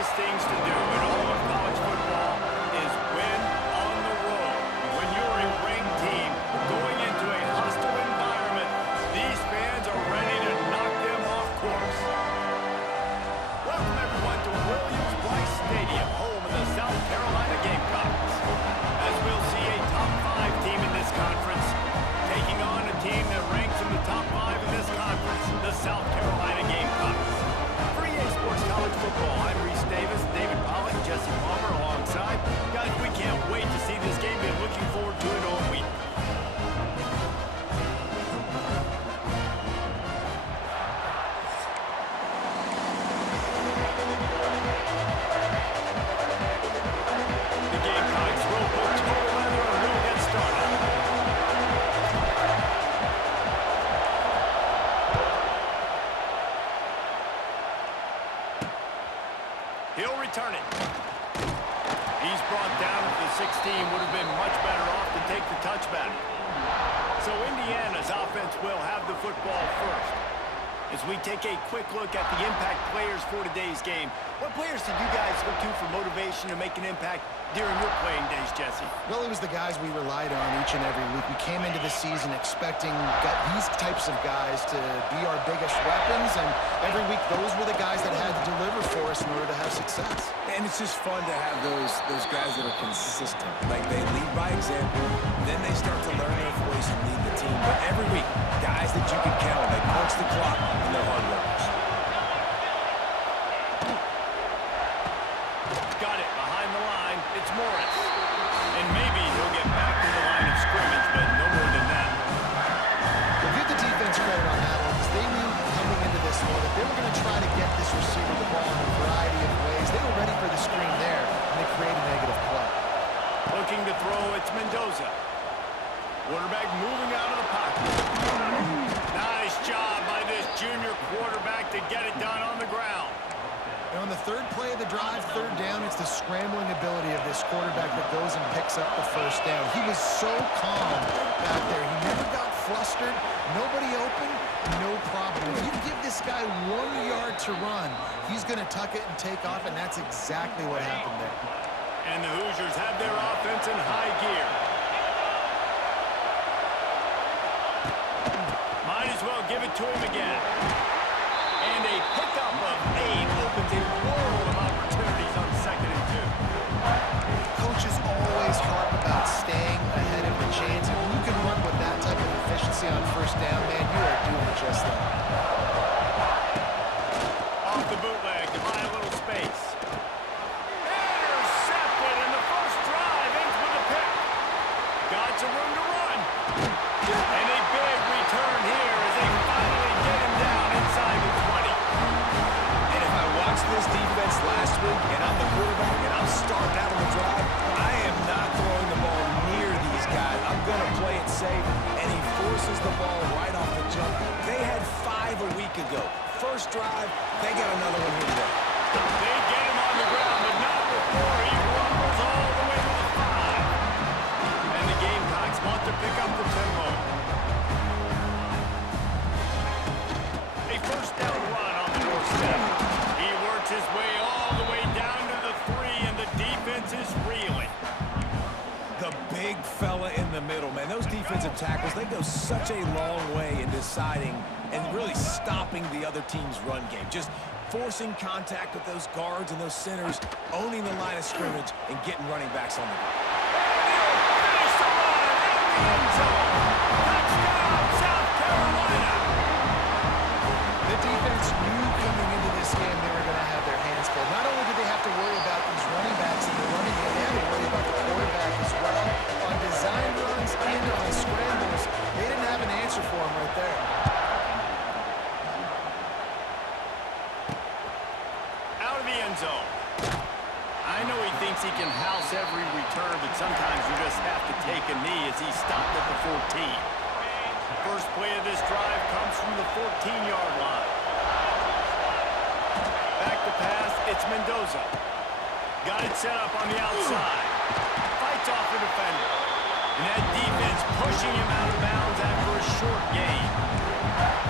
toughest things to do in all of college football is win on the road. When you're a ranked team going into a hostile environment, these fans are ready to knock them off course. Welcome, everyone, to Williams-Brice Stadium, home of the South Carolina Gamecocks. As we'll see a top 5 team in this conference taking on a team that ranks in the top 5 in this conference, the South Carolina Gamecocks. For EA Sports College Football, I'm Reese Davis, David Pollack, Jesse Palmer alongside. Guys, we can't wait to see this game. Been looking forward to it all week. The Gamecocks will put total leather and we'll get started. He'll return it. He's brought down at the 16. Would have been much better off to take the touchback. So Indiana's offense will have the football first. As we take a quick look at the impact players for today's game, what players did you guys look to for motivation to make an impact during your playing days, Jesse? Well, it was the guys we relied on each and every week. We came into the season expecting these types of guys to be our biggest weapons, and every week those were the guys that had to deliver for us in order to have success. And it's just fun to have those guys that are consistent. Like, they lead by example, then they start to learn their voice and lead the team. But every week, guys that you can count on, they punch the clock and they're hard workers. Got it behind the line. It's Morris. And maybe he'll get back to the line of scrimmage, but no more than that. We'll give the defense credit on that one, because they knew coming into this one that they were going to try to get this receiver the ball in a variety of ways. They were ready for the screen there, and they created a negative play. Looking to throw, it's Mendoza. Quarterback moving out of the pocket. Nice job by this junior quarterback to get it done on the ground. And on the third play of the drive, third down, it's the scrambling ability of this quarterback that goes and picks up the first down. He was so calm back there. He never got flustered. Nobody open, no problem. If you give this guy 1 yard to run, he's going to tuck it and take off, and that's exactly what happened there. And the Hoosiers have their offense in high gear. Might as well give it to him again. And a pickup of 8 opens a world of opportunities on 2nd and 2. Coaches always harp about staying ahead of the chains. If you can run with that type of efficiency on first down, man, you are doing just that. Off the bootleg to buy a little space. Intercepted in the first drive. Ends with a pick. Got some room to run. And a big return here as they finally get him down inside the 20. And if I watched this defense last week and I'm the quarterback and I'm starting out on the drive, I am not throwing the ball near these guys. I'm going to play it safe, and he forces the ball right off the jump. They had 5 a week ago. First drive, they got another one here today. They get him on the ground, but not before he rumbles all the way to the 5. And the Gamecocks want to pick up the tempo. A first down run on the doorstep. He works his way all the way down to the 3, and the defense is reeling. The big fella in the middle, man. Those defensive tackles, they go such a long way in deciding and really stopping the other team's run game. Just forcing contact with those guards and those centers, owning the line of scrimmage, and getting running backs on the ground. Finish the run in the end zone. Touchdown, South Carolina. The defense knew coming into this game they were going to have their hands full. Not only did they have to worry about these running backs in the running game, they had to worry about the quarterback as well. On design runs and on scrambles, they didn't have an answer for him right there. Out of the end zone. I know he thinks he can house every return, but sometimes you just have to take a knee as he's stopped at the 14. First play of this drive comes from the 14-yard line. Back to pass, it's Mendoza. Got it set up on the outside. Fights off the defender. And that defense pushing him out of bounds after a short gain.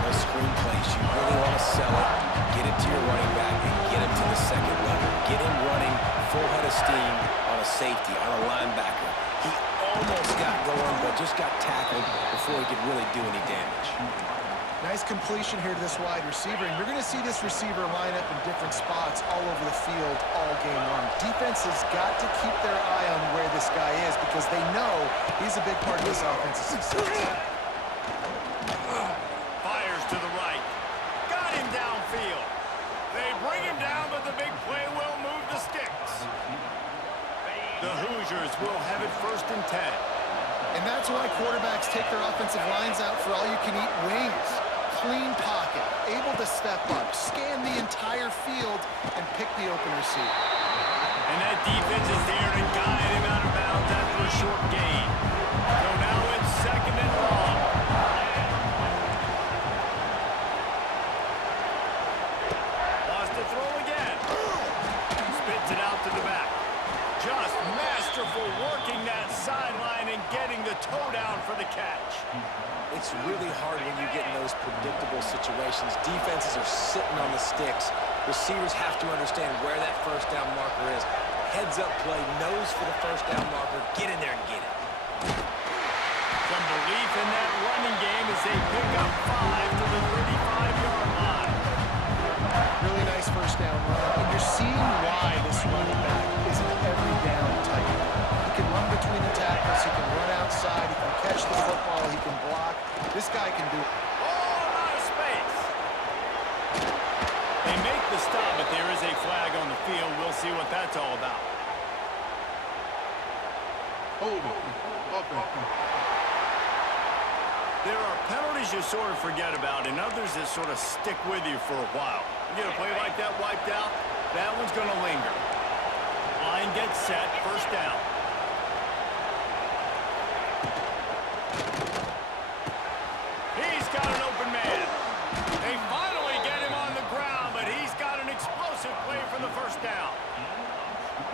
Those screen plays, you really want to sell it, get it to your running back, and get him to the second level. Get him steam on a safety, on a linebacker. He almost got going, but just got tackled before he could really do any damage. Nice completion here to this wide receiver, and you're going to see this receiver line up in different spots all over the field all game long. Defense has got to keep their eye on where this guy is because they know he's a big part of this offensive success. Fires to the right. Got him downfield. They bring him down, but the big play will move the sticks. The Hoosiers will have it 1st and 10. And that's why quarterbacks take their offensive lines out for all-you-can-eat wings. Clean pocket, able to step up, scan the entire field, and pick the open receiver. And that defense is there to guide him out of bounds after a short gain. So now it's 2nd and long. Lost to throw again. Spits it out to the back. Just masterful working that sideline and getting the toe down for the catch. It's really hard when you get in those predictable situations. Defenses are sitting on the sticks. Receivers have to understand where that 1st down marker is. Heads up play, nose for the 1st down marker. Get in there and get it. Some belief in that running game as they pick up 5 to the 35-yard line. Really nice 1st down run. And you're seeing why this running back is an every down type. He can run between the tackles. He can run outside. He can catch the football. He can block. This guy can do it. Oh, out of space. They make the stop, but there is a flag on the field. We'll see what that's all about. There are penalties you sort of forget about and others that sort of stick with you for a while. You get a play like that wiped out, that one's going to linger. Line gets set, 1st down. He's got an open man. They finally get him on the ground, but he's got an explosive play for the 1st down.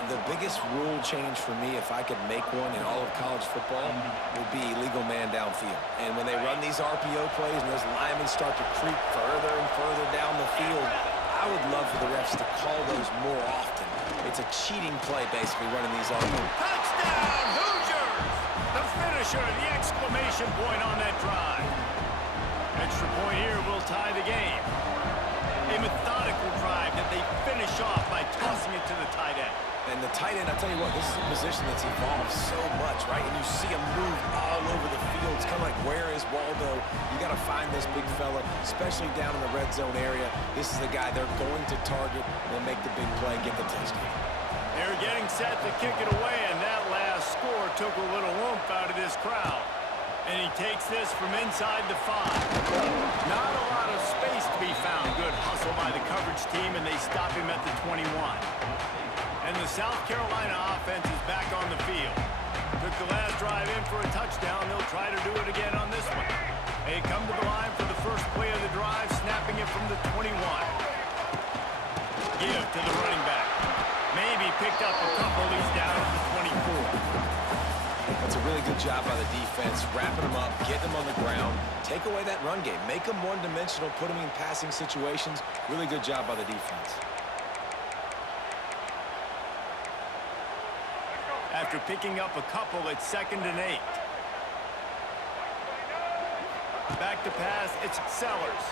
The biggest rule change for me, if I could make one in all of college football, would be illegal man downfield. And when they run these RPO plays and those linemen start to creep further and further down the field, I would love for the refs to call those more often. It's a cheating play, basically, running these RPO. Touchdown, Hoosiers! The finisher, the exclamation point on that drive. Extra point here will tie the game. A methodical drive that they finish off by tossing it to the tight end. And the tight end, I tell you what, this is a position that's evolved so much, right? And you see him move all over the field. It's kind of like, where is Waldo? You got to find this big fella, especially down in the red zone area. This is the guy they're going to target and make the big play, get the touchdown. They're getting set to kick it away, and that last score took a little oomph out of this crowd. And he takes this from inside the 5. Not a lot of space to be found. Good hustle by the coverage team, and they stop him at the 21. And the South Carolina offense is back on the field. Took the last drive in for a touchdown. They'll try to do it again on this one. They come to the line for the first play of the drive, snapping it from the 21. Give to the running back. Maybe picked up a couple. He's down at the 24. That's a really good job by the defense, wrapping them up, getting them on the ground. Take away that run game. Make them one-dimensional, put them in passing situations. Really good job by the defense. After picking up a couple, it's 2nd and 8. Back to pass, it's Sellers.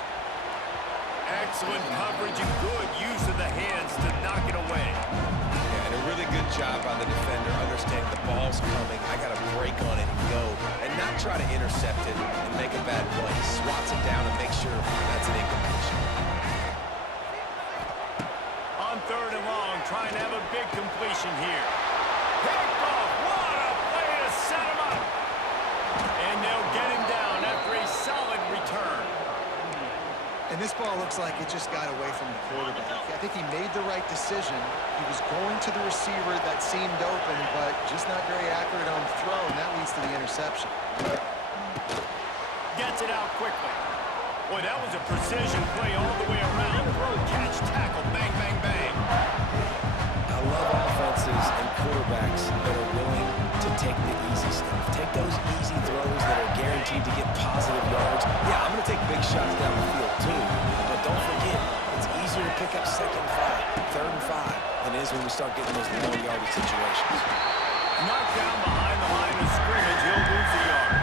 Excellent coverage and good use of the hands to knock it away. Yeah, and a really good job by the defender, understanding the ball's coming. I got to break on it and go, and not try to intercept it and make a bad play. Swats it down and make sure that's an incompletion. On 3rd and long, trying to have a big completion here. Picked off. What a play to set him up. And they'll get him down after a solid return. And this ball looks like it just got away from the quarterback. I think he made the right decision. He was going to the receiver that seemed open, but just not very accurate on the throw, and that leads to the interception. Gets it out quickly. Boy, that was a precision play all the way around. Throw, catch, tackle, bang, bang, bang. I love offenses and quarterbacks that are willing to take the easy stuff. Take those easy throws that are guaranteed to get positive yards. Yeah, I'm going to take big shots down the field too, but don't forget, it's easier to pick up 2nd and 5, 3rd and 5 than than it is when we start getting those long yardage situations. Knocked down behind the line of scrimmage, he'll lose a yard.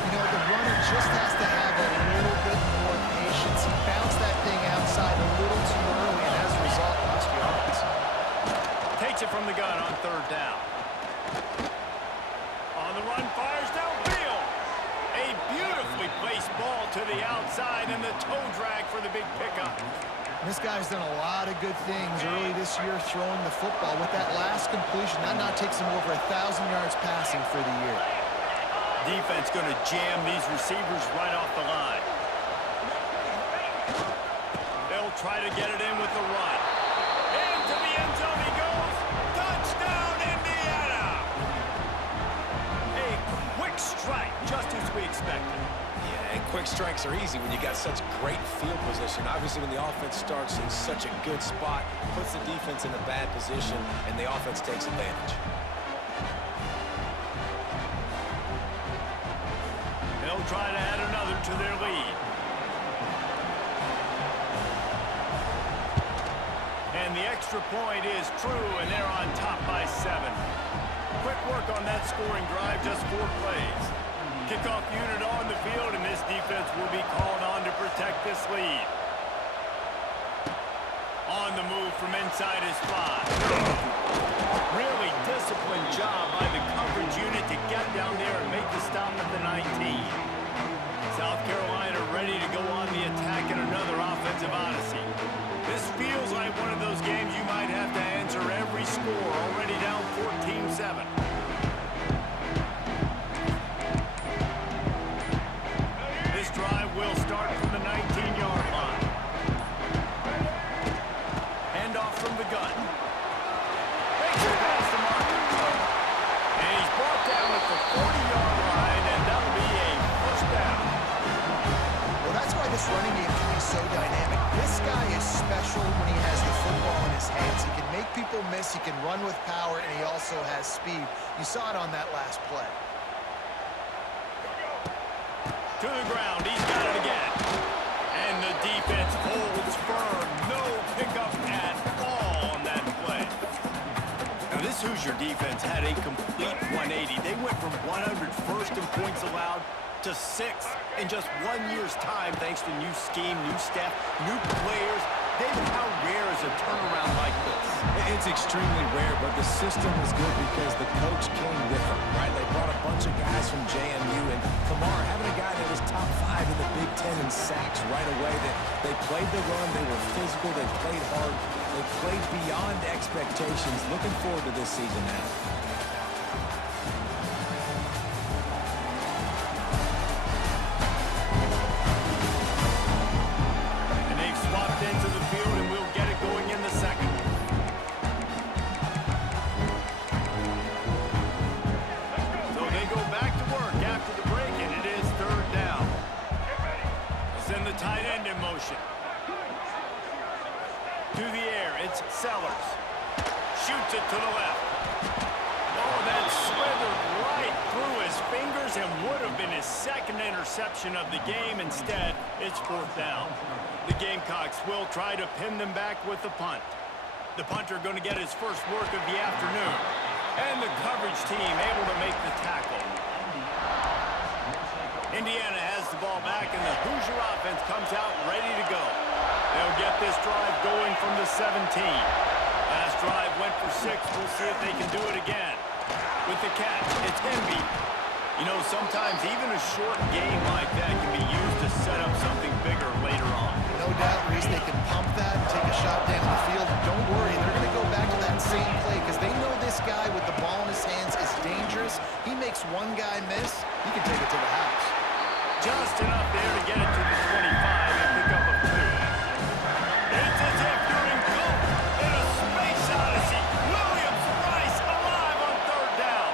You know, the runner just has to have a little bit more patience. He bounced that thing outside a little too early, and as a result, lost yards. Takes it from the gun on third down. On the run, fires downfield. A beautifully placed ball to the outside, and the toe drag for the big pickup. This guy's done a lot of good things early this year throwing the football. With that last completion, that now takes him over 1,000 yards passing for the year. Defense going to jam these receivers right off the line. They'll try to get it in with the run. Into the end zone he goes. Touchdown, Indiana! A quick strike, just as we expected. Yeah, and quick strikes are easy when you got such great field position. Obviously, when the offense starts in such a good spot, puts the defense in a bad position, and the offense takes advantage. They'll try to add another to their lead. And the extra point is true, and they're on top by 7. Quick work on that scoring drive, just 4 plays. Kickoff unit on the field, and this defense will be called on to protect this lead. On the move from inside his 5. Really disciplined job by the coverage unit to get down there and make the stop at the 19. South Carolina ready to go on the attack in another offensive odyssey. This feels like one of those games you might have to answer every score, already down 14-7. This drive will start from the 19-yard line. Handoff from the gun. Makes it past the marker. And he's brought down at the 40-yard line, and that'll be a first down. Well, that's why this running game can be so dynamic. This guy is special when he has the football in his hands. He can make people miss, he can run with power, and he also has speed. You saw it on that last play. To the ground, he's got it again. And the defense holds firm. No pickup at all on that play. Now this Hoosier defense had a complete 180. They went from 101st in points allowed to 6th in just 1 year's time, thanks to new scheme, new staff, new players. David, how rare is a turnaround like this? It's extremely rare, but the system was good because the coach came with them, right? They brought a bunch of guys from JMU, and Kamar, having a guy that was top 5 in the Big Ten in sacks right away, that they played the run, they were physical, they played hard, they played beyond expectations. Looking forward to this season now. To the air, it's Sellers. Shoots it to the left. Oh, that slithered right through his fingers and would have been his second interception of the game. Instead, it's 4th down. The Gamecocks will try to pin them back with the punt. The punter going to get his first work of the afternoon. And the coverage team able to make the tackle. Indiana has the ball back, and the Hoosier offense comes out ready to go. They'll get this drive going from the 17. Last drive went for 6. We'll see if they can do it again. With the catch, it's Hemby. You know, sometimes even a short game like that can be used to set up something bigger later on. No doubt, Reese, they can pump that and take a shot down the field. Don't worry, they're going to go back to that same play because they know this guy with the ball in his hands is dangerous. He makes one guy miss, he can take it to the house. Just enough there to get it to the 25 and pick up a 2. It's as if you're engulfed in a space odyssey. Williams-Brice alive on 3rd down.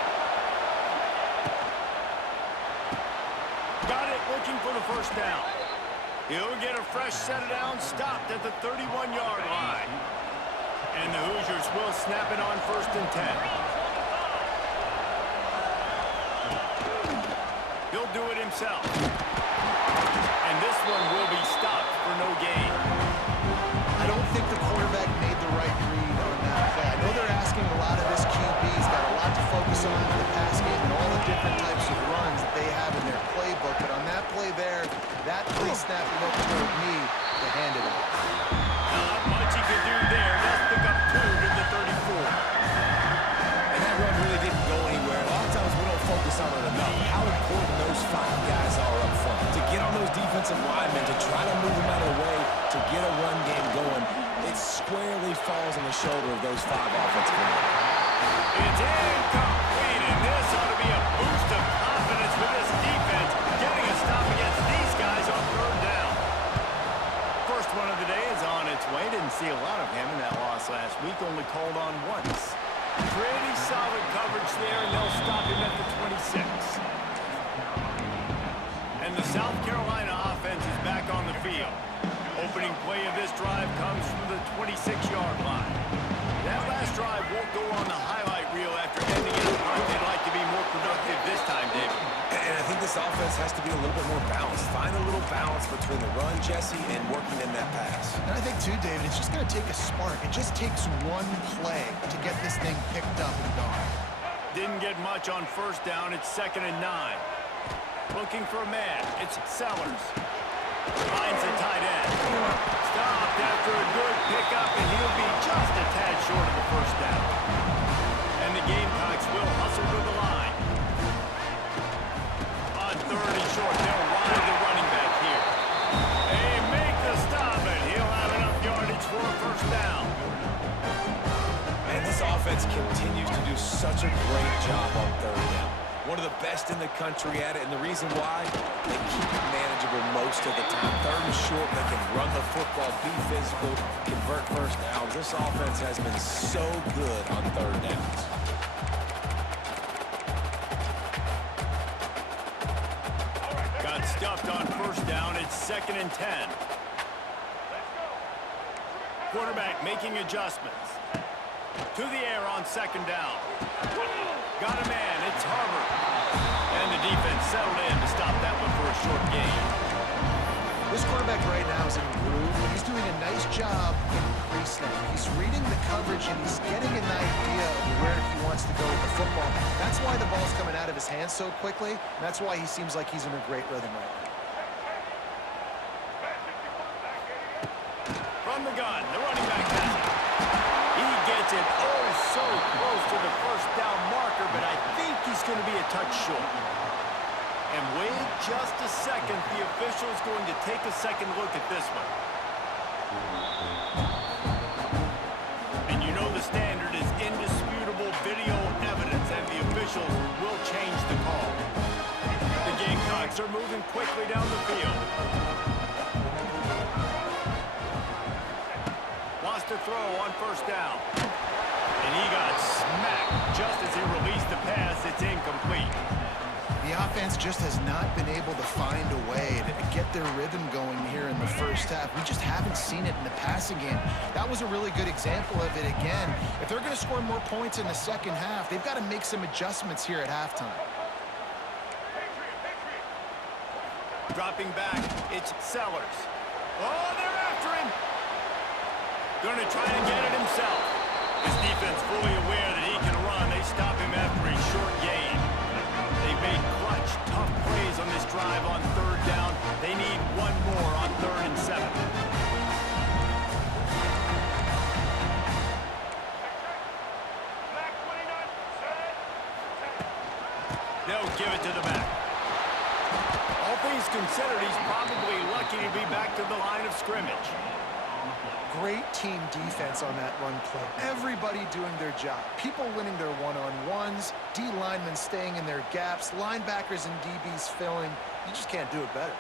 Got it, looking for the first down. He'll get a fresh set it down, stopped at the 31-yard line. And the Hoosiers will snap it on 1st and 10. He'll do it himself. And this one will be stopped for no gain. I don't think the quarterback made the right read on told me to hand it off. Not much he could do there. Let's pick up 2 to the 34. And that run really didn't go anywhere. A lot of times we don't focus on it enough. How important those 5 guys are up front. To get on those defensive linemen, to try to move them out of the way, to get a run game going, it squarely falls on the shoulder of those 5 offensive linemen. It's incomplete, and this ought to be a boost of confidence for this defense, getting a stop against these guys on 3rd down. First one of the day is on its way. Didn't see a lot of him in that loss last week, only called on once. Pretty solid coverage there, and they'll stop him at the 26. And the South Carolina offense is back on the field. Opening play of this drive comes from the 26-yard line. That last drive won't go on the highlight reel after ending in a punt. They'd like to be more productive this time, David. And I think this offense has to be a little bit more balanced. Find a little balance between the run, Jesse, and working in that pass. And I think, too, David, it's just going to take a spark. It just takes one play to get this thing picked up and gone. Didn't get much on 1st down. It's 2nd and 9. Looking for a man. It's Sellers. Finds a tight end. Stopped after a good pickup, and he'll be just a tad short of the 1st down. And the Gamecocks will hustle to the line. On 3rd and short, they'll ride the running back here. They make the stop, and he'll have enough yardage for a 1st down. And this offense continues to do such a great job on 3rd down. One of the best in the country at it, and the reason why, they keep it manageable most of the time. 3rd and short, they can run the football, be physical, convert 1st downs. This offense has been so good on 3rd downs. Got stuffed on 1st down. It's 2nd and 10. Quarterback making adjustments. To the air on 2nd down. Got a man. It's Harvard. And the defense settled in to stop that one for a short gain. This quarterback right now is in a groove, and he's doing a nice job in pre-snap. He's reading the coverage, and he's getting an idea of where he wants to go with the football. That's why the ball's coming out of his hands so quickly, and that's why he seems like he's in a great rhythm right now. From the gun, the running back has it. He gets it oh so close to the 1st down marker, but I think he's going to be a touch short. And wait just a second, the official's going to take a second look at this one. And you know the standard is indisputable video evidence, and the officials will change the call. The Gamecocks are moving quickly down the field. Wants to throw on 1st down. And he got smacked just as he released the pass. It's incomplete. The offense just has not been able to find a way to get their rhythm going here in the 1st half. We just haven't seen it in the passing game. That was a really good example of it again. If they're going to score more points in the 2nd half, they've got to make some adjustments here at halftime. Dropping back, it's Sellers. Oh, they're after him. Going to try and get it himself. This defense fully aware that he can run. They stop him after a short gain. They've made clutch, tough plays on this drive on 3rd down. They need one more on 3rd and 7. They'll give it to the back. All things considered, he's probably lucky to be back to the line of scrimmage. Great team defense on that run play. Everybody doing their job. People winning their one-on-ones, D linemen staying in their gaps, linebackers and DBs filling. You just can't do it better.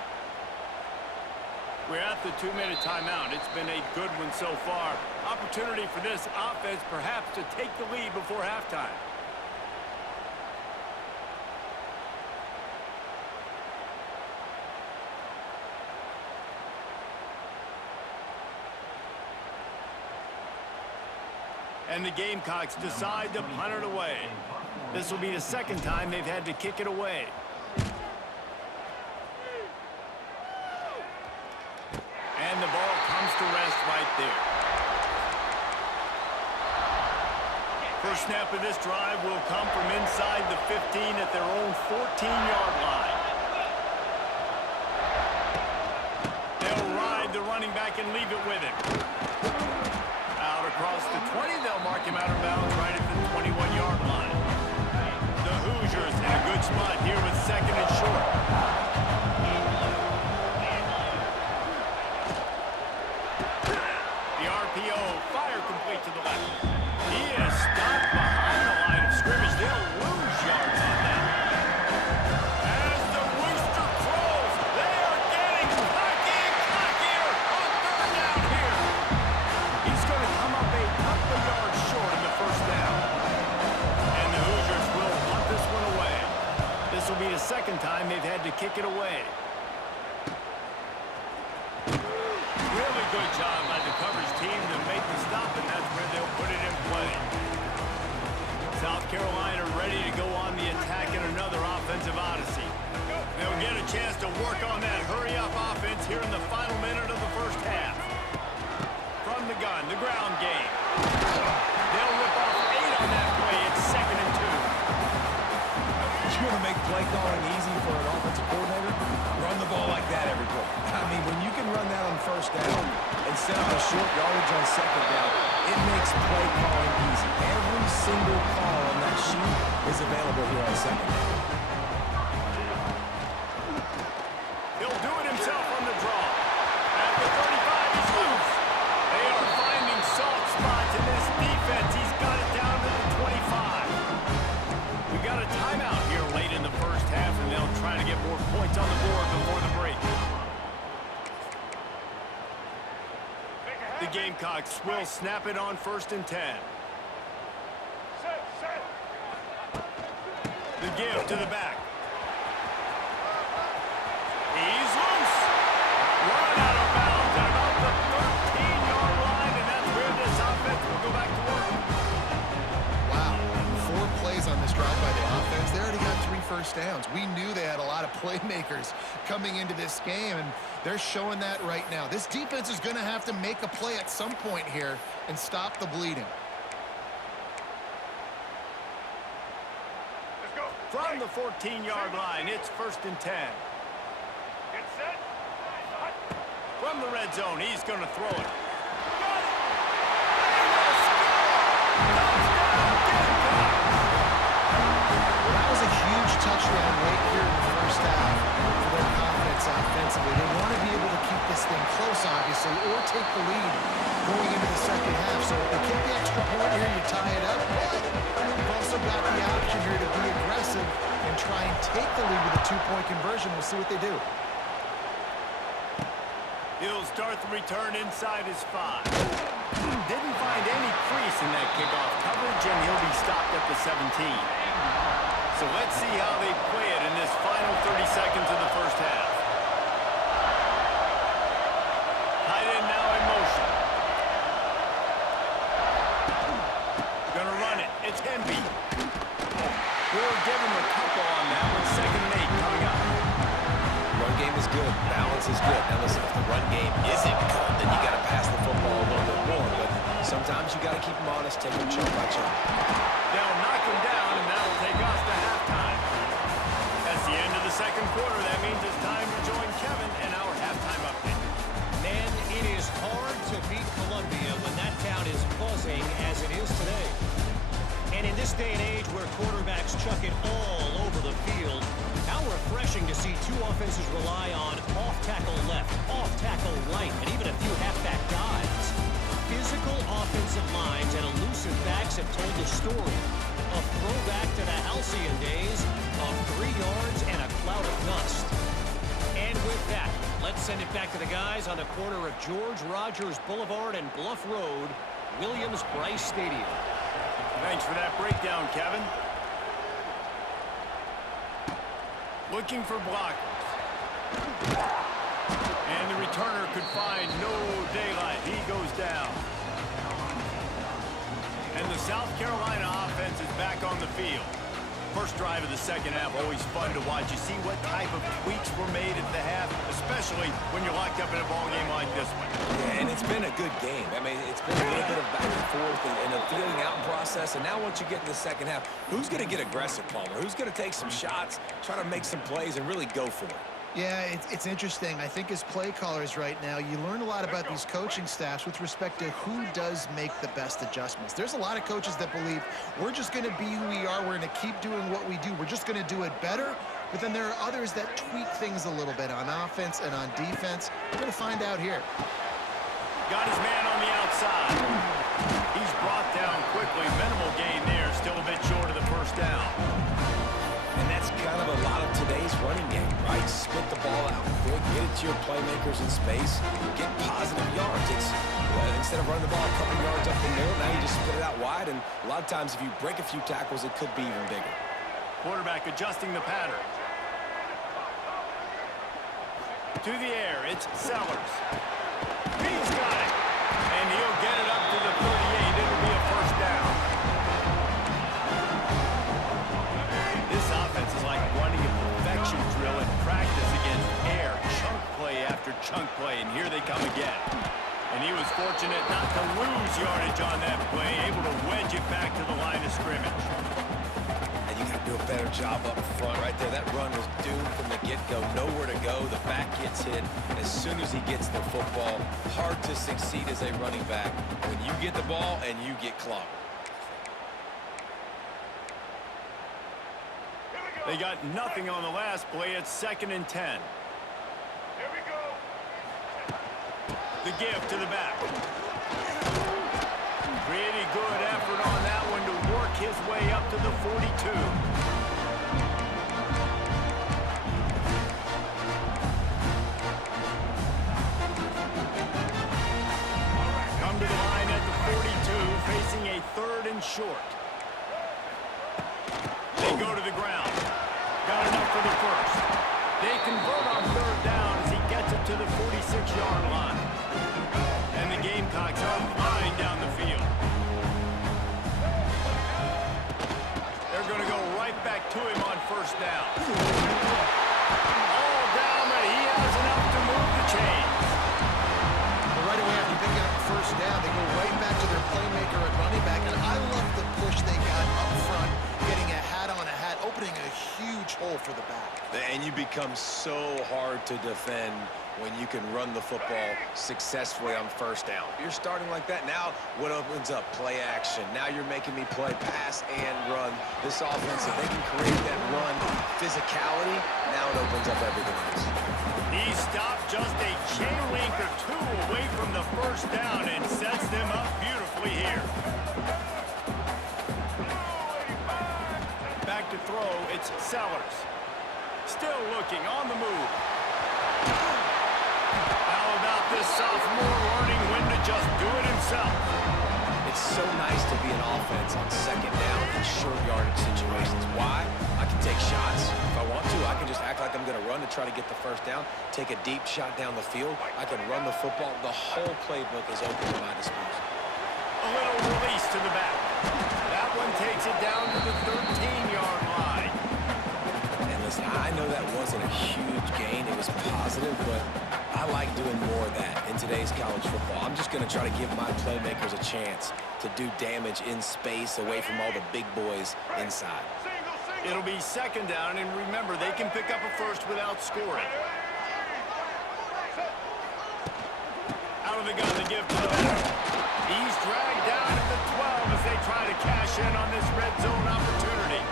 We're at the 2-minute timeout. It's been a good one so far. Opportunity for this offense perhaps to take the lead before halftime. And the Gamecocks decide to punt it away. This will be the 2nd time they've had to kick it away. And the ball comes to rest right there. First snap of this drive will come from inside the 15 at their own 14-yard line. They'll running back and leave it with him. Out across the 20, they'll mark him out of bounds right at the 21-yard line. The Hoosiers in a good spot here with second and short. The RPO, fire complete to the left. He is stopped behind the line of scrimmage. They'll lose yards on that. As the rooster crows, they are getting cocky and cockier on third down here. He's going to come up a couple of yards short in the first down. And the Hoosiers will punt this one away. This will be the second time they've had to kick it away. Really good job by the coverage team to make the stop, and that's where they'll put it in play. South Carolina ready to go on the attack in another offensive odyssey. They'll get a chance to work on that hurry-up offense here in the final minute of the first half. From the gun, the ground game. They'll rip off 8 on that play. It's 2nd and 2. You want to make play calling easy for an offensive coordinator? Run the ball like that every play. I mean, when you can run that on first down and set up a short yardage on second down, it makes play calling easy. Every single call on that sheet is available here on second down. He'll do it himself on the draw. At the 35, he's loose. They are finding soft spots in this defense. He's got it down to the 25. We got a timeout here late in the first half, and they'll try to get more points on the board before the break. The Gamecocks will snap it on 1st and 10. The give to the back. He's loose. Run out of bounds at about the 13-yard line, and that's where this offense will go back to work. Wow, 4 plays on this drive by the offense. They already got 3 first downs. We knew they had a lot of playmakers coming into this game, and they're showing that right now. This defense is going to have to make a play at some point here and stop the bleeding. Let's go. From the 14-yard line, it's 1st and 10. Get set. From the red zone, he's going to throw it. Got it. They will score. Touchdown, Gamecocks. Well, that was a huge touchdown late here in the first half for their confidence offensively. They want to be able to keep this thing close, obviously, or take the lead going into the second half. So if they kick the extra point here, you tie it up. But you've also got the option here to be aggressive and try and take the lead with a 2-point conversion. We'll see what they do. He'll start the return inside his 5. Didn't find any crease in that kickoff coverage, and he'll be stopped at the 17. So let's see how they play it in this final 30 seconds of the first half. Tight end now in motion. Gonna run it. It's Henby. We'll give him a couple on that with 2nd and 8 coming up. Run game is good. Balance is good. Now listen, if the run game isn't good, then you got to pass the football a little bit more. But sometimes you got to keep them honest, take them chunk by chunk. They'll knock him down, and that'll take us to halftime. That's the end of the second quarter. That means it's time to join Kevin in our halftime update. Man, it is hard to beat Columbia when that town is buzzing as it is today. And in this day and age where quarterbacks chuck it all over the field, how refreshing to see 2 offenses rely on off-tackle left, off-tackle right, and even a few halfback dives. Physical offensive lines and elusive backs have told the story. A throwback to the halcyon days of 3 yards and a cloud of dust. And with that, let's send it back to the guys on the corner of George Rogers Boulevard and Bluff Road, Williams-Brice Stadium. Thanks for that breakdown, Kevin. Looking for blockers. And the returner could find no daylight. He goes down. And the South Carolina offense is back on the field. First drive of the second half, always fun to watch. You see what type of tweaks were made at the half, especially when you're locked up in a ball game like this one. Yeah, and it's been a good game. I mean, it's been a little bit of back and forth and a feeling out process. And now once you get in the second half, who's going to get aggressive, Palmer? Who's going to take some shots, try to make some plays, and really go for it? Yeah, it's interesting. I think as play callers right now, you learn a lot about these coaching staffs with respect to who does make the best adjustments. There's a lot of coaches that believe we're just going to be who we are. We're going to keep doing what we do. We're just going to do it better. But then there are others that tweak things a little bit on offense and on defense. We're going to find out here. Got his man on the outside. He's brought down quickly. Minimal gain there. Still a bit short of the first down. And that's kind of a lot of today's running game, right? Spit the ball out quick, get it to your playmakers in space, get positive yards. It's instead of running the ball a couple yards up the middle, now you just spit it out wide, and a lot of times if you break a few tackles, it could be even bigger. Quarterback adjusting the pattern. To the air, it's Sellers. He's got it. And he'll get it up to the 38. It'll be a first down. This offense is like running a perfection drill in practice against air. Chunk play after chunk play, and here they come again. And he was fortunate not to lose yardage on that play, able to wedge it back to the line of scrimmage. And you got to do a better job up front right there. That run was doomed from the get-go. Nowhere to go. The back gets hit as soon as he gets the football. Hard to succeed as a running back when you get the ball and you get clobbered. They got nothing on the last play. It's 2nd and 10. Here we go. The give to the back. Pretty good effort on that one to work his way up to the 42. Come to the line at the 42, facing a 3rd and short. They go to the ground. Got enough for the first. They convert on 3rd down as he gets it to the 46-yard line. And the Gamecocks are flying down the field. They're going to go right back to him on 1st down. All down, but he has enough to move the chains. Well, right away after picking up the 1st down, they go right back to their playmaker at running back. And I love the push they got up front, getting a hat on a hat, opening a huge hole for the back. And you become so hard to defend when you can run the football successfully on 1st down. You're starting like that. Now what opens up? Play action. Now you're making me play pass and run. This offense, if they can create that run physicality, now it opens up everything else. He stopped just a chain link or two away from the 1st down and sets them up beautifully here. Back to throw, it's Sellers. Still looking on the move. How about this sophomore learning when to just do it himself? It's so nice to be an offense on 2nd down in short yardage situations. Why? I can take shots. If I want to, I can just act like I'm going to run to try to get the 1st down, take a deep shot down the field. I can run the football. The whole playbook is open to my disposal. A little release to the back. That one takes it down to the 13-yard line. And listen, I know that wasn't a huge gain. It was positive, but I like doing more of that in today's college football. I'm just going to try to give my playmakers a chance to do damage in space away from all the big boys inside. It'll be 2nd down, and remember, they can pick up a first without scoring. Out of the gun, the give to the back. He's dragged down at the 12 as they try to cash in on this red zone opportunity.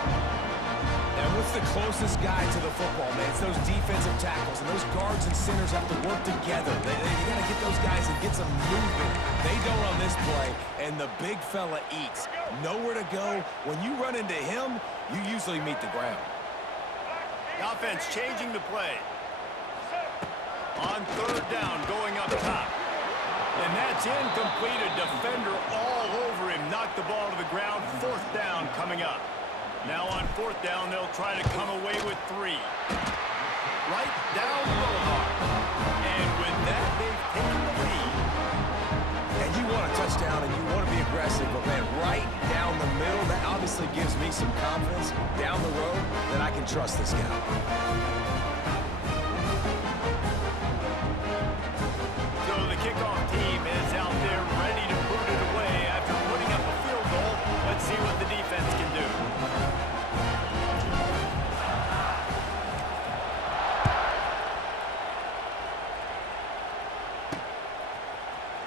And what's the closest guy to the football, man? It's those defensive tackles, and those guards and centers have to work together. You got to get those guys and get some movement. They don't on this play, and the big fella eats. Nowhere to go. When you run into him, you usually meet the ground. The offense changing the play. On 3rd down, going up top. And that's incomplete. A defender all over him. Knocked the ball to the ground. 4th down coming up. Now on 4th down, they'll try to come away with 3. Right down the Boulevard. And with that, they've taken the lead. And you want a touchdown and you want to be aggressive, but man, right down the middle, that obviously gives me some confidence down the road that I can trust this guy. So the kickoff team is out there ready to boot it away after putting up a field goal. Let's see what the defense can do.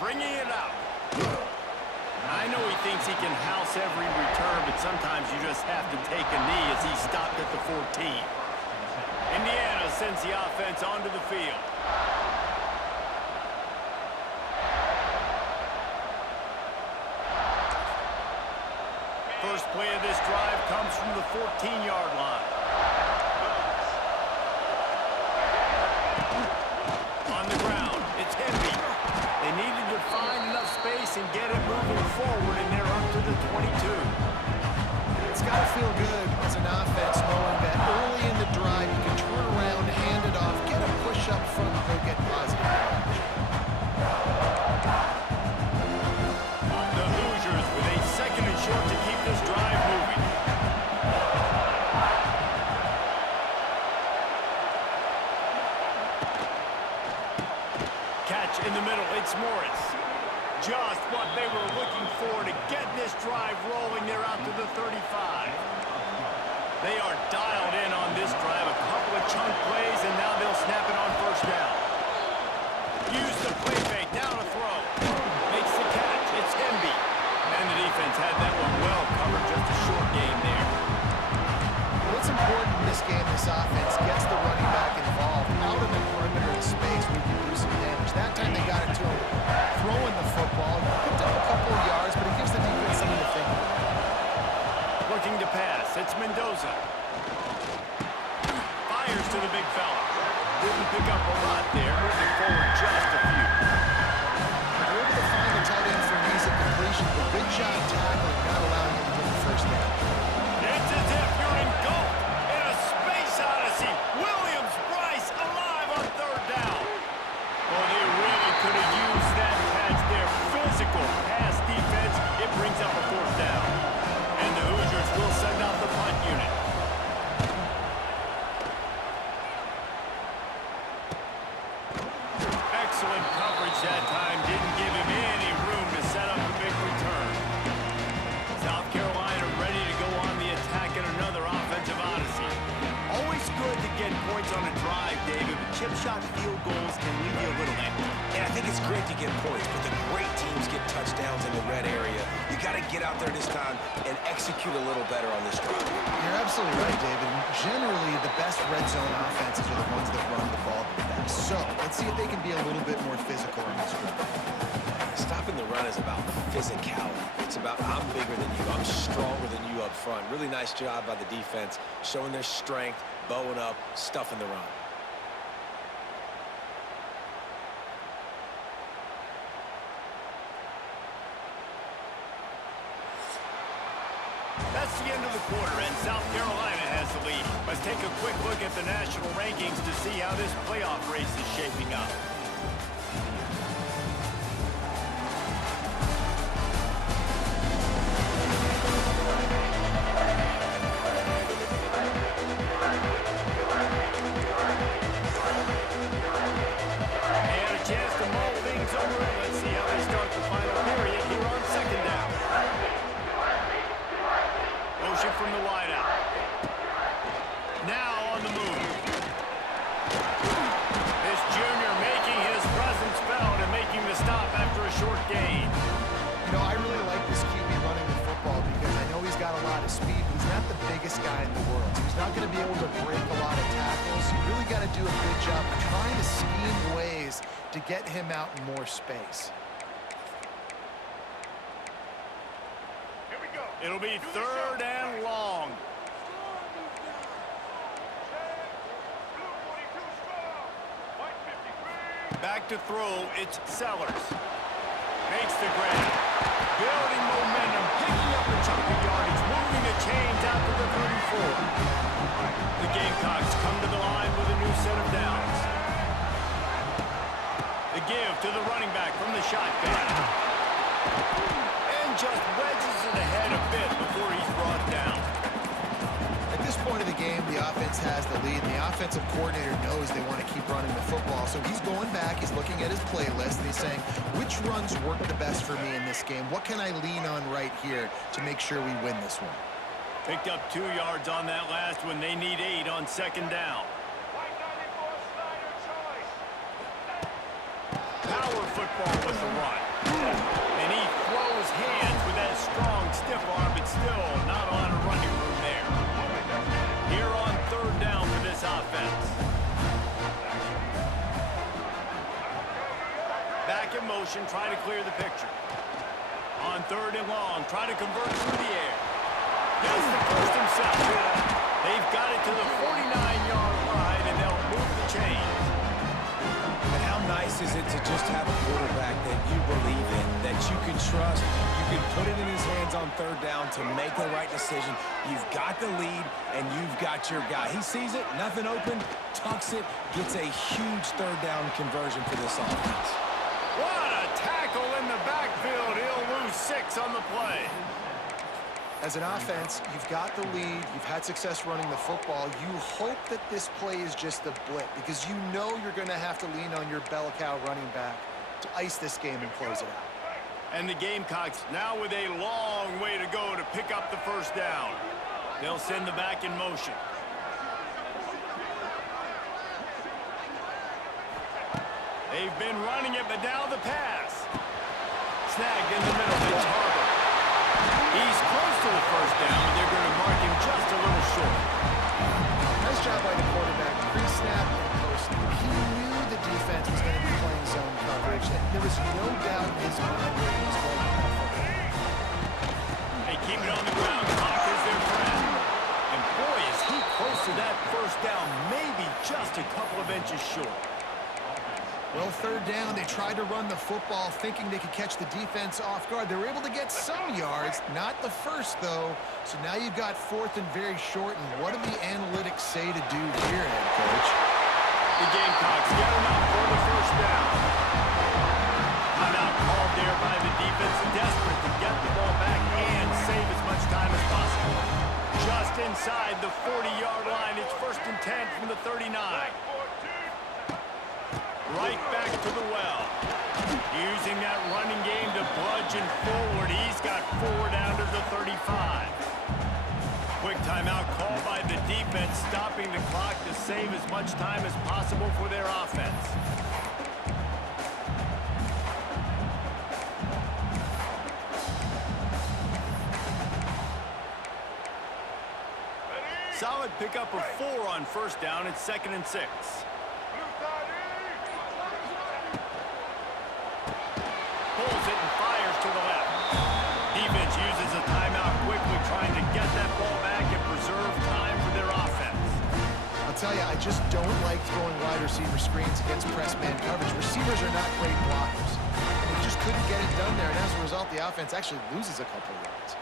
bringing it out. I know he thinks he can house every return, but sometimes you just have to take a knee as he stopped at the 14. Indiana sends the offense onto the field. First play of this drive comes from the 14-yard line. On the ground, it's Henry. They needed to find enough space and get it moving forward, and they're up to the 22. It's got to feel good as an offense knowing that early in the drive you can turn around, hand it off, get a push up front, and go get positive yardage. The Hoosiers with a second and short to keep this drive moving. Catch in the middle, it's Morris. Just what they were looking for to get this drive rolling. They're out to the 35. They are dialed in on this drive. A couple of chunk plays, and now they'll snap it on first down. Use the play fake, down a throw. Makes the catch, it's Henby. And the defense had that one well covered, just a short gain there. What's important in this game, this offense gets the running back involved out in the perimeter of space where you can do some damage. That time they got it to him throwing the football. Picked up a couple of yards, but it gives the defense something to think about. Looking to pass, it's Mendoza. Fires to the big fella. Didn't pick up a lot there, moving forward just a few. They're able to find a tight end for an easy completion, but good job tackling, not allowing him to get the first down. It's as if you're engulfed in a space odyssey. Williams-Brice alive on third down. Well, they really could have used that catch there. Physical pass defense. It brings up a fourth down. And the Hoosiers will send out the punt unit. Excellent coverage that time. Didn't give him any room to set up a big return. South Carolina ready to go on the attack in another offensive odyssey. Always good to get points on a drive, David, but chip shot field goals can leave you a little empty. And I think it's great to get points, but the great teams get touchdowns in the red area. You got to get out there this time and execute a little better on this drive. You're absolutely right, David. Generally, the best red zone offenses are the ones that run the ball the best. So, let's see if they can be a little bit more physical in this drive. Stopping the run is about physicality. It's about I'm bigger than you. I'm stronger than you up front. Really nice job by the defense, showing their strength, bowing up, stuffing the run. That's the end of the quarter, and South Carolina has the lead. Let's take a quick look at the national rankings to see how this playoff race is shaping up. They had a chance to mull things over. Let's see how they start the final period here on second down. Motion from the wideout. Now on the move. This junior making his presence felt and making the stop after a short gain. You know, I really like this QB running the football because I know he's got a lot of speed, but he's not the biggest guy in the world. So he's not going to be able to break a lot of tackles. You really got to do a good job of trying to scheme ways to get him out in more space. It'll be third and long. Back to throw, it's Sellers. Makes the grab. Building momentum, picking up a chunk of yardage, moving the chains out to the 34. The Gamecocks come to the line with a new set of downs. The give to the running back from the shotgun. And just wedges it ahead a bit before he's brought down. At this point of the game, the offense has the lead, and the offensive coordinator knows they want to keep running the football. So he's going back, he's looking at his playlist, and he's saying, which runs work the best for me in this game? What can I lean on right here to make sure we win this one? Picked up 2 yards on that last one. They need 8 on second down. Power football with the run. in motion, try to clear the picture. On 3rd and long, try to convert through the air. Gets the first himself. They've got it to the 49-yard line, and they'll move the chains. And how nice is it to just have a quarterback that you believe in, that you can trust, you can put it in his hands on 3rd down to make the right decision. You've got the lead, and you've got your guy. He sees it, nothing open, tucks it, gets a huge 3rd down conversion for this offense. What a tackle in the backfield. He'll lose 6 on the play. As an offense, you've got the lead, you've had success running the football. You hope that this play is just a blip because you know you're going to have to lean on your bell cow running back to ice this game and close it out. And the Gamecocks now with a long way to go to pick up the first down. They'll send the back in motion. They've been running it, but now the pass. Snagged in the middle. It's Harbor. He's close to the first down, but they're going to mark him just a little short. Nice job by the quarterback. Pre-snap and post. He knew the defense was going to be playing zone coverage, and there was no doubt in his mind where he was going with that football. They keep it on the ground. Clock is their friend. And boy, is he close to that first down, maybe just a couple of inches short. Well, 3rd down, they tried to run the football thinking they could catch the defense off guard. They were able to get some yards, not the first, though. So now you've got 4th and very short, and what do the analytics say to do here, head coach? The Gamecocks get him out for the first down. Timeout called there by the defense, desperate to get the ball back and save as much time as possible. Just inside the 40-yard line, it's 1st and 10 from the 39. Right back to the well. Using that running game to bludgeon forward. He's got 4 down to the 35. Quick timeout called by the defense, stopping the clock to save as much time as possible for their offense. Solid pickup of 4 on 1st down. It's 2nd and 6. Pulls it and fires to the left. Defense uses a timeout quickly, trying to get that ball back and preserve time for their offense. I'll tell you, I just don't like throwing wide receiver screens against press man coverage. Receivers are not great blockers. And he just couldn't get it done there, and as a result, the offense actually loses a couple of yards.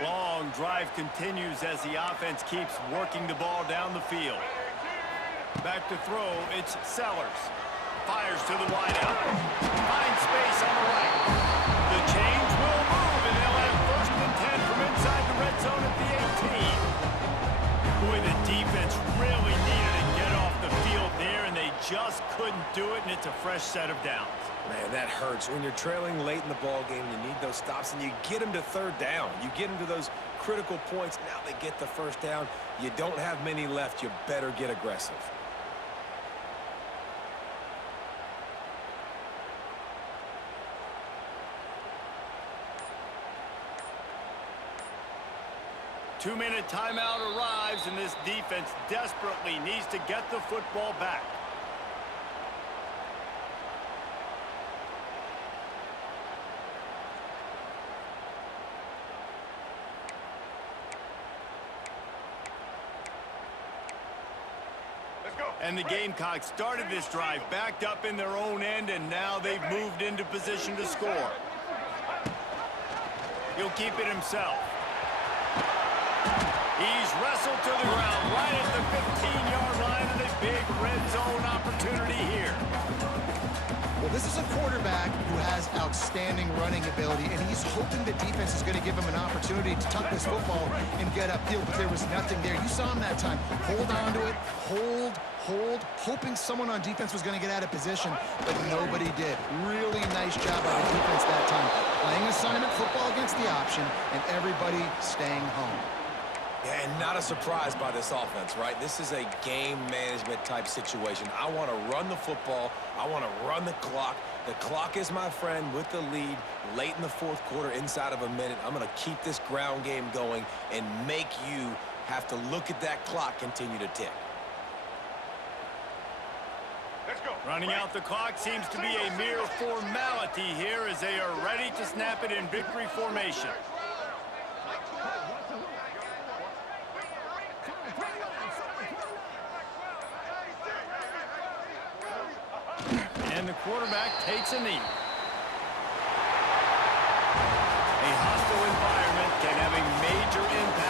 Long drive continues as the offense keeps working the ball down the field. Back to throw, it's Sellers. Fires to the wideout. Finds space on the right. The chains will move, and they'll have 1st and 10 from inside the red zone at the 18. Boy, the defense really needed to get off the field there, and they just couldn't do it, and it's a fresh set of downs. Man, that hurts. When you're trailing late in the ball game, you need those stops, and you get them to 3rd down. You get them to those critical points. Now they get the first down. You don't have many left. You better get aggressive. Two-minute timeout arrives, and this defense desperately needs to get the football back. And the Gamecocks started this drive backed up in their own end, and now they've moved into position to score. He'll keep it himself. He's wrestled to the ground right at the 15-yard line, and a big red zone opportunity here. Well, this is a quarterback who has outstanding running ability, and he's hoping the defense is going to give him an opportunity to tuck this football and get upfield, but there was nothing there. You saw him that time. Hold on to it, hold, hoping someone on defense was going to get out of position, but nobody did. Really nice job by the defense that time. Playing assignment football against the option, and everybody staying home. Yeah, and not a surprise by this offense, right? This is a game management type situation. I want to run the football. I want to run the clock. The clock is my friend with the lead late in the 4th quarter, inside of a minute. I'm going to keep this ground game going and make you have to look at that clock continue to tick. Running out the clock seems to be a mere formality here as they are ready to snap it in victory formation. And the quarterback takes a knee. A hostile environment can have a major impact